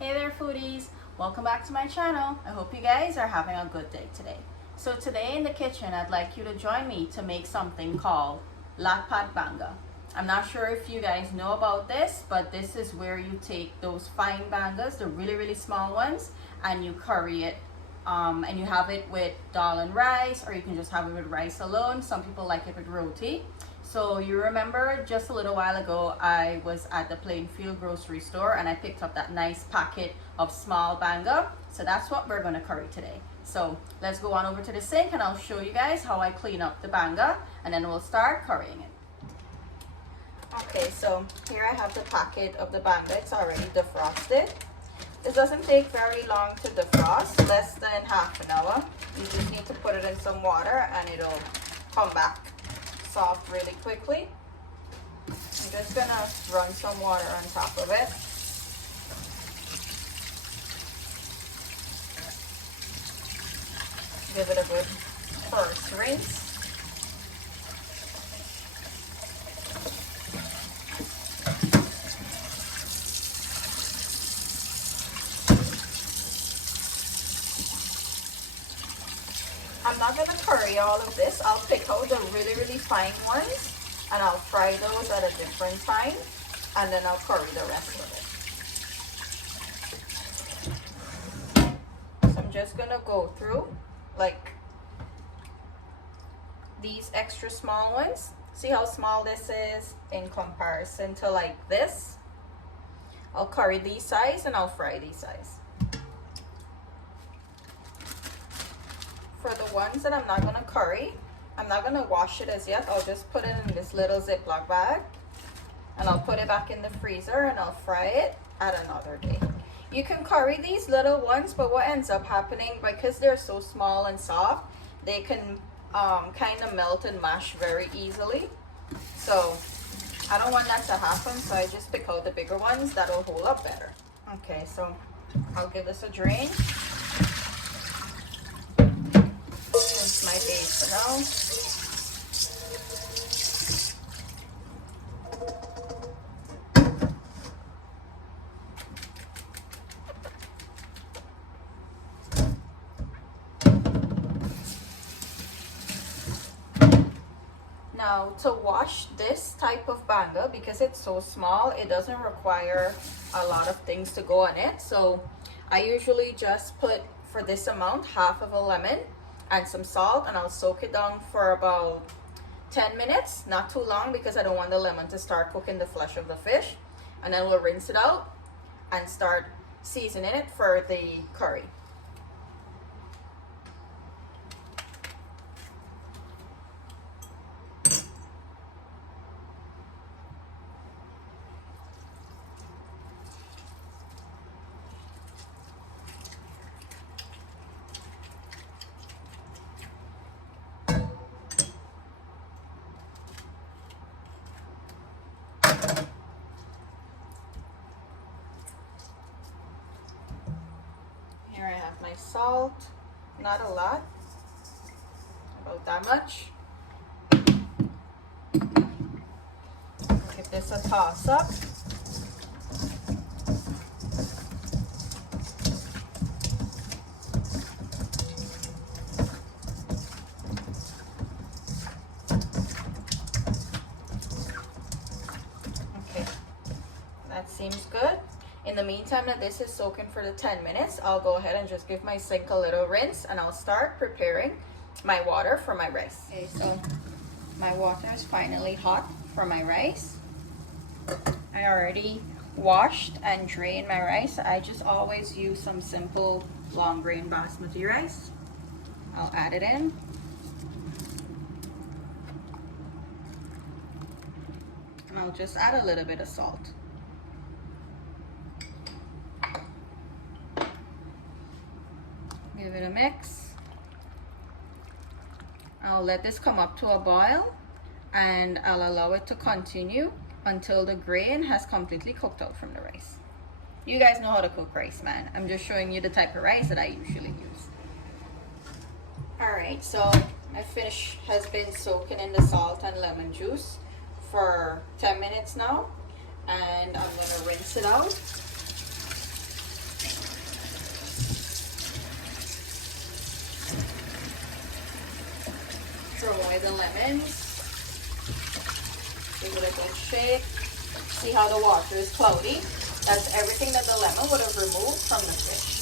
Hey there foodies, welcome back to my channel. I hope you guys are having a good day today. So today in the kitchen, I'd like you to join me to make something called Latpat Banga. I'm not sure if you guys know about this, but this is where you take those fine bangas, the really small ones, and you curry it. And you have it with dal and rice, or you can just have it with rice alone. Some people like it with roti. So you remember just a little while ago, I was at the Plainfield grocery store and I picked up that nice packet of small banga. So that's what we're gonna curry today. So let's go on over to the sink and I'll show you guys how I clean up the banga and then we'll start currying it. Okay, so here I have the packet of the banga. It's already defrosted. This doesn't take very long to defrost, less than half an hour. You just need to put it in some water and it'll come back soft really quickly. I'm just gonna run some water on top of it. Give it a good first rinse. I'm not going to curry all of this. I'll pick out the really fine ones and I'll fry those at a different time and then I'll curry the rest of it. So I'm just going to go through like these extra small ones. See how small this is in comparison to like this? I'll curry these size and I'll fry these size. For the ones that I'm not going to curry, I'm not going to wash it as yet. I'll just put it in this little Ziploc bag and I'll put it back in the freezer and I'll fry it at another day. You can curry these little ones, but what ends up happening, because they're so small and soft, they can kind of melt and mash very easily. So I don't want that to happen, so I just pick out the bigger ones that'll hold up better. Okay, so I'll give this a drain. My base for now. Now to wash this type of banga, because it's so small, it doesn't require a lot of things to go on it. So I usually just put, for this amount, half of a lemon and some salt, and I'll soak it down for about 10 minutes, not too long because I don't want the lemon to start cooking the flesh of the fish. And then we'll rinse it out and start seasoning it for the curry. Here I have my salt, not a lot, about that much. Give this a toss up. Okay, that seems good. In the meantime that this is soaking for the 10 minutes, I'll go ahead and just give my sink a little rinse and I'll start preparing my water for my rice. Okay, so my water is finally hot for my rice. I already washed and drained my rice. I just always use some simple long grain basmati rice. I'll add it in. And I'll just add a little bit of salt. Give it a mix. I'll let this come up to a boil and I'll allow it to continue until the grain has completely cooked out from the rice. You guys know how to cook rice, man. I'm just showing you the type of rice that I usually use. Alright, so my fish has been soaking in the salt and lemon juice for 10 minutes now, and I'm going to rinse it out. boil the lemons. Give it a good shake. See how the water is cloudy? That's everything that the lemon would have removed from the fish.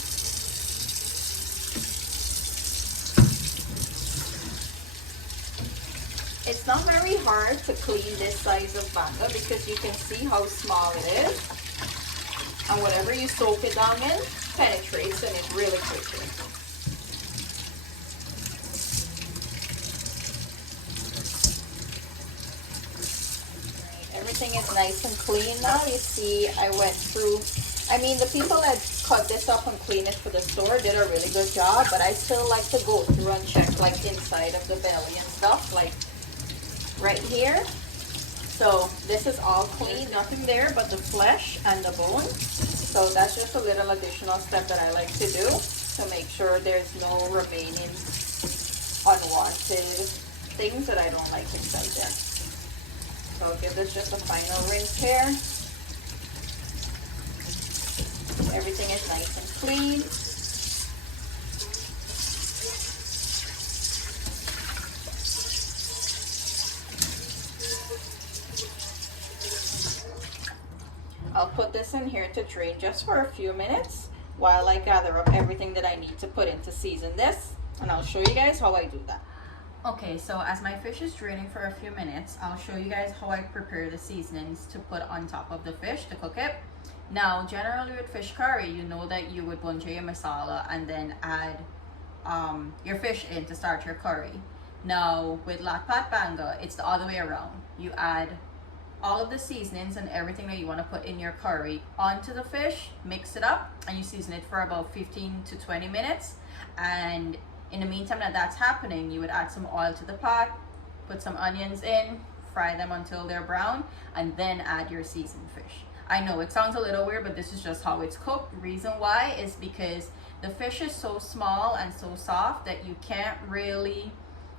It's not very hard to clean this size of banga because you can see how small it is. And whatever you soak it down in penetrates in it really quickly. Everything is nice and clean now. You see I went through, I mean the people that cut this up and clean it for the store did a really good job, but I still like to go through and check like inside of the belly and stuff, like right here. So this is all clean, nothing there but the flesh and the bone. So that's just a little additional step that I like to do to make sure there's no remaining unwanted things that I don't like inside there. So I'll give this just a final rinse here. Everything is nice and clean. I'll put this in here to drain just for a few minutes while I gather up everything that I need to put in to season this, and I'll show you guys how I do that. Okay, so as my fish is draining for a few minutes, I'll show you guys how I prepare the seasonings to put on top of the fish to cook it. Now, generally with fish curry, you know that you would bunja your masala and then add your fish in to start your curry. Now, with latpat banga, it's the other way around. You add all of the seasonings and everything that you want to put in your curry onto the fish, mix it up, and you season it for about 15 to 20 minutes. And in the meantime that that's happening, you would add some oil to the pot, put some onions in, fry them until they're brown, and then add your seasoned fish. I know it sounds a little weird, but this is just how it's cooked. The reason why is because the fish is so small and so soft that you can't really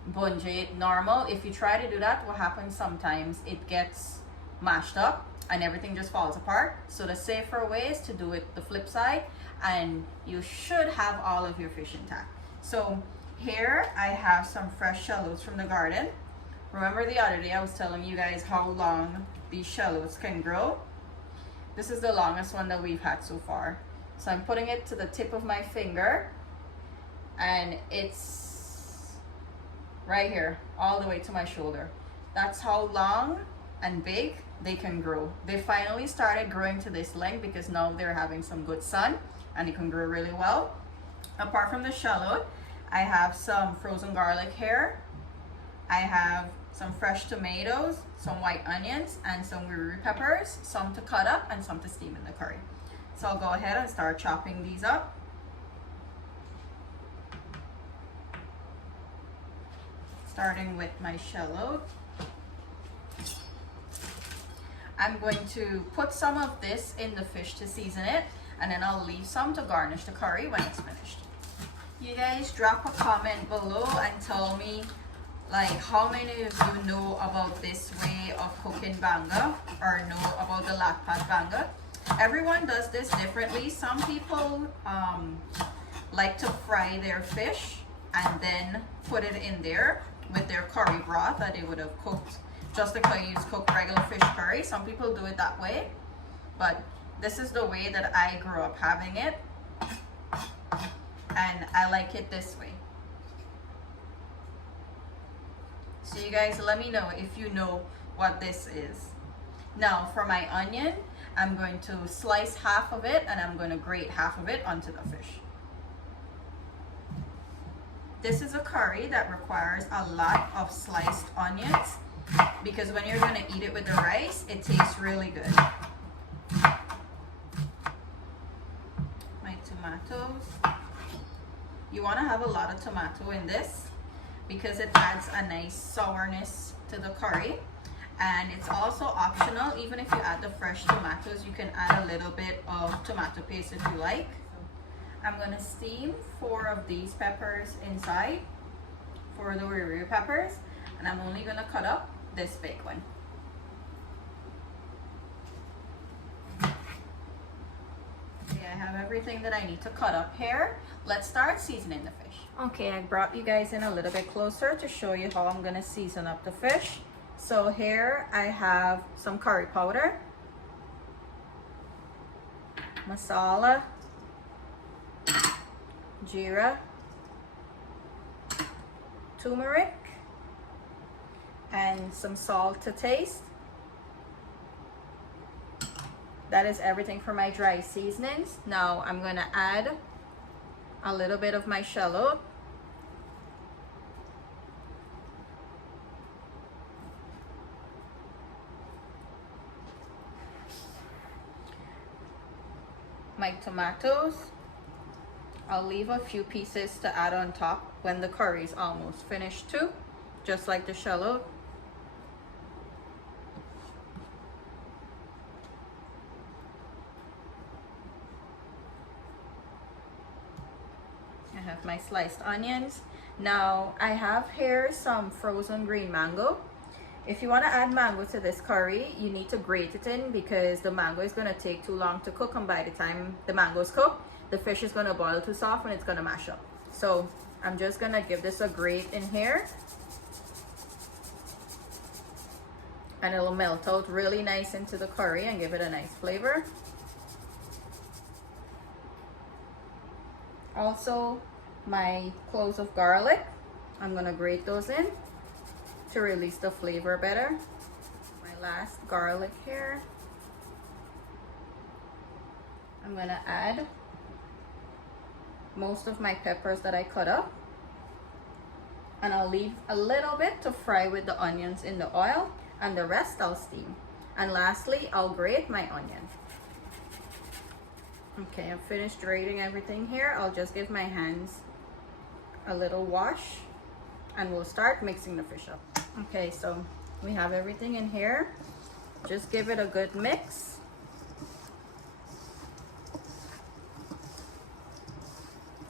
bunge it normal. If you try to do that, what happens sometimes, it gets mashed up and everything just falls apart. So the safer way is to do it the flip side, and you should have all of your fish intact. So here I have some fresh shallots from the garden. Remember the other day I was telling you guys how long these shallots can grow? This is the longest one that we've had so far. So I'm putting it to the tip of my finger, and it's right here all the way to my shoulder. That's how long and big they can grow. They finally started growing to this length because now they're having some good sun and they can grow really well. Apart from the shallot, I have some frozen garlic here. I have some fresh tomatoes, some white onions, and some wiri peppers, some to cut up and some to steam in the curry. So I'll go ahead and start chopping these up. Starting with my shallot. I'm going to put some of this in the fish to season it, and then I'll leave some to garnish the curry when it's finished. You guys drop a comment below and tell me like how many of you know about this way of cooking banga or know about the latpat banga. Everyone does this differently. Some people like to fry their fish and then put it in there with their curry broth that they would have cooked just like I use cook regular fish curry. Some people do it that way, but this is the way that I grew up having it, and I like it this way. So you guys let me know if you know what this is. Now for my onion, I'm going to slice half of it and I'm going to grate half of it onto the fish. This is a curry that requires a lot of sliced onions because when you're going to eat it with the rice, it tastes really good. My tomatoes. You want to have a lot of tomato in this because it adds a nice sourness to the curry, and it's also optional. Even if you add the fresh tomatoes, you can add a little bit of tomato paste if you like. I'm going to steam 4 of these peppers inside, 4 of the wiri peppers, and I'm only going to cut up this big one. I have everything that I need to cut up here. Let's start seasoning the fish. Okay, I brought you guys in a little bit closer to show you how I'm gonna season up the fish. So here I have some curry powder, masala, Geera, turmeric, and some salt to taste. That is everything for my dry seasonings. Now I'm gonna add a little bit of my shallot, my tomatoes. I'll leave a few pieces to add on top when the curry is almost finished too, just like the shallot. I have my sliced onions. Now I have here some frozen green mango. If you want to add mango to this curry, you need to grate it in because the mango is going to take too long to cook, and by the time the mango is cooked, the fish is going to boil too soft and it's going to mash up. So I'm just going to give this a grate in here, and it'll melt out really nice into the curry and give it a nice flavor. Also, my cloves of garlic, I'm going to grate those in to release the flavor better. My last garlic here. I'm going to add most of my peppers that I cut up, and I'll leave a little bit to fry with the onions in the oil, and the rest I'll steam. And lastly, I'll grate my onion. Okay, I've finished grating everything here. I'll just give my hands a little wash and we'll start mixing the fish up. Okay, so we have everything in here. Just give it a good mix.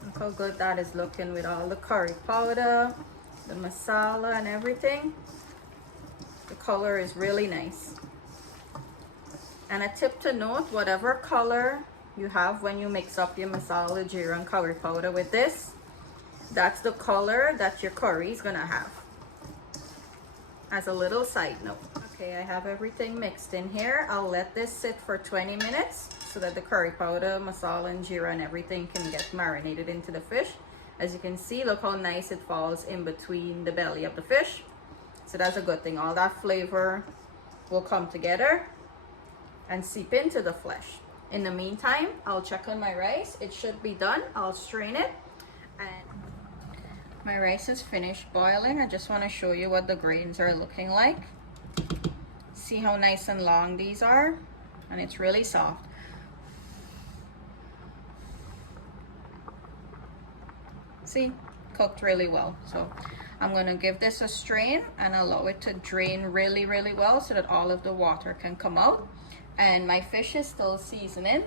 Look how good that is looking with all the curry powder, the masala and everything. The color is really nice. And a tip to note, whatever color you have when you mix up your masala, Geera and curry powder with this, that's the color that your curry is gonna have. As a little side note. Okay, I have everything mixed in here. I'll let this sit for 20 minutes so that the curry powder, masala and Geera and everything can get marinated into the fish. As you can see, look how nice it falls in between the belly of the fish. So that's a good thing. All that flavor will come together and seep into the flesh. In the meantime, I'll check on my rice. It should be done. I'll strain it. And my rice is finished boiling. I just want to show you what the grains are looking like. See how nice and long these are? And it's really soft. See, cooked really well. So I'm going to give this a strain and allow it to drain really, really well so that all of the water can come out. And my fish is still seasoning.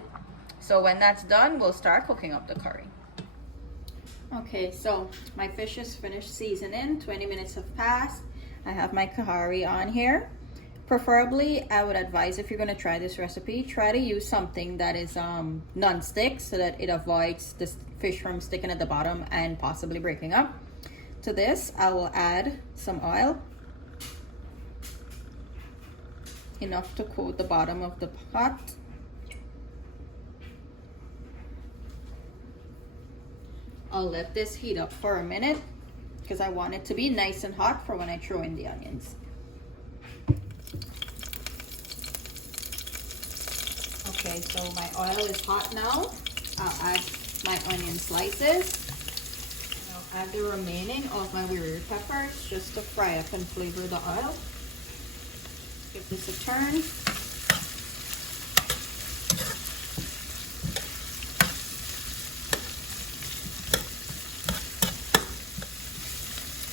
So when that's done, we'll start cooking up the curry. Okay, so my fish is finished seasoning. 20 minutes have passed. I have my curry on here. Preferably, I would advise, if you're going to try this recipe, try to use something that is non-stick so that it avoids the fish from sticking at the bottom and possibly breaking up. To this, I will add some oil. Enough to coat the bottom of the pot. I'll let this heat up for a minute because I want it to be nice and hot for when I throw in the onions. Okay, so my oil is hot now. I'll add my onion slices. And I'll add the remaining of my wiri peppers just to fry up and flavor the oil. Give this a turn.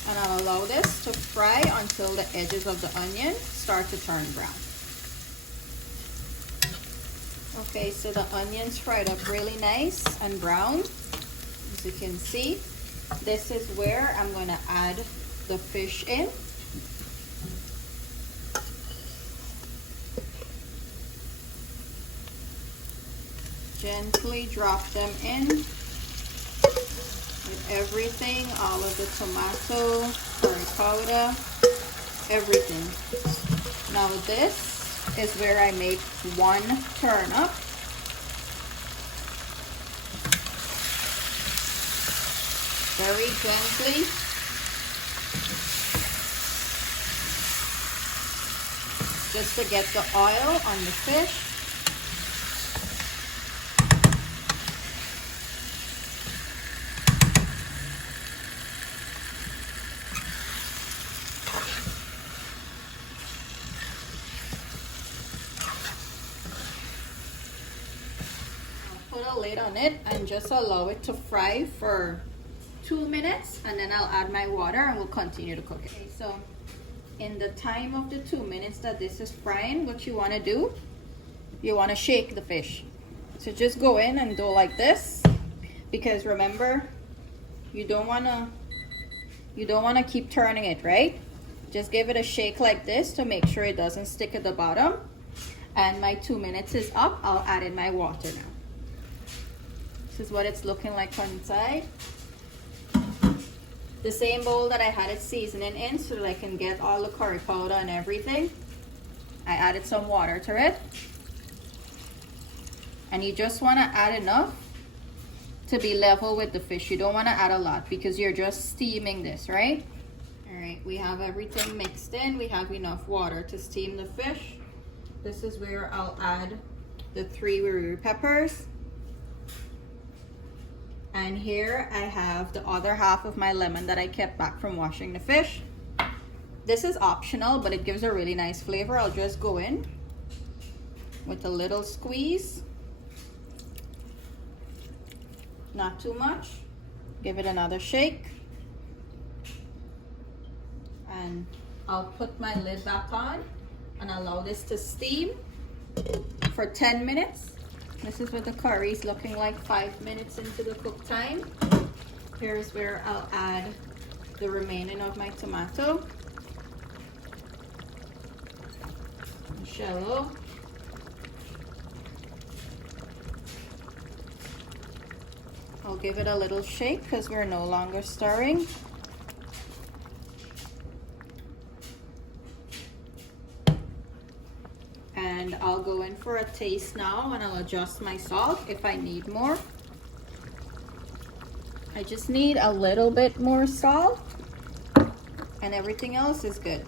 And I'll allow this to fry until the edges of the onion start to turn brown. Okay, so the onions fried up really nice and brown. As you can see, this is where I'm going to add the fish in. Gently drop them in with everything, all of the tomato, curry powder, everything. Now this is where I make one turnip. Very gently. Just to get the oil on the fish. Put a lid on it and just allow it to fry for 2 minutes, and then I'll add my water and we'll continue to cook it. Okay, so in the time of the 2 minutes that this is frying, what you want to do, you want to shake the fish. So just go in and do like this, because remember, you don't want to keep turning it, right? Just give it a shake like this to make sure it doesn't stick at the bottom. And my 2 minutes is up. I'll add in my water now. This is what it's looking like on the side. The same bowl that I had it seasoning in so that I can get all the curry powder and everything. I added some water to it. And you just want to add enough to be level with the fish. You don't want to add a lot because you're just steaming this, right? All right, we have everything mixed in. We have enough water to steam the fish. This is where I'll add the 3 wiri peppers. And here I have the other half of my lemon that I kept back from washing the fish. This is optional, but it gives a really nice flavor. I'll just go in with a little squeeze. Not too much. Give it another shake. And I'll put my lid back on and allow this to steam for 10 minutes. This is what the curry is looking like 5 minutes into the cook time. Here's where I'll add the remaining of my tomato. Shallow. I'll give it a little shake because we're no longer stirring. And I'll go in for a taste now and I'll adjust my salt if I need more. I just need a little bit more salt and everything else is good.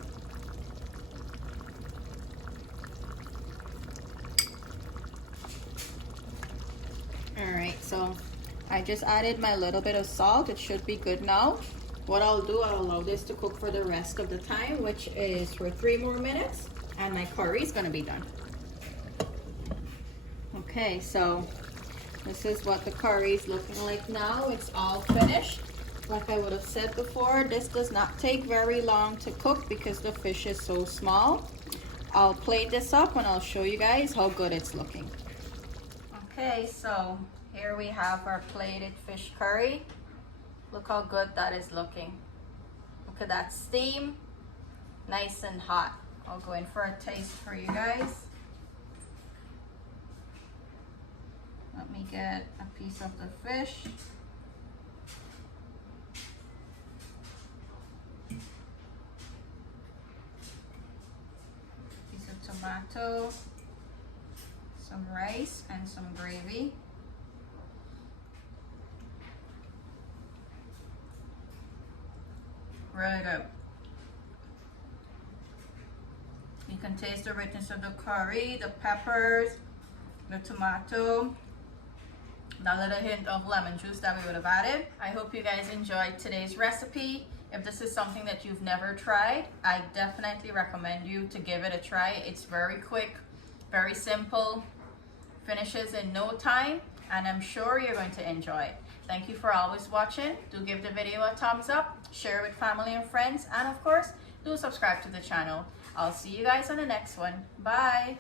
All right, so I just added my little bit of salt. It should be good now. What I'll do, I'll allow this to cook for the rest of the time, which is for 3 more minutes. And my curry is going to be done. Okay, so this is what the curry is looking like now. It's all finished. Like I would have said before, this does not take very long to cook because the fish is so small. I'll plate this up and I'll show you guys how good it's looking. Okay, so here we have our plated fish curry. Look how good that is looking. Look at that steam, nice and hot. I'll go in for a taste for you guys. Let me get a piece of the fish. Piece of tomato, some rice, and some gravy. Really good. You can taste the richness of the curry, the peppers, the tomato, that little hint of lemon juice that we would have added. I hope you guys enjoyed today's recipe. If this is something that you've never tried, I definitely recommend you to give it a try. It's very quick, very simple, finishes in no time, and I'm sure you're going to enjoy it. Thank you for always watching. Do give the video a thumbs up, share it with family and friends, and of course, do subscribe to the channel. I'll see you guys on the next one. Bye.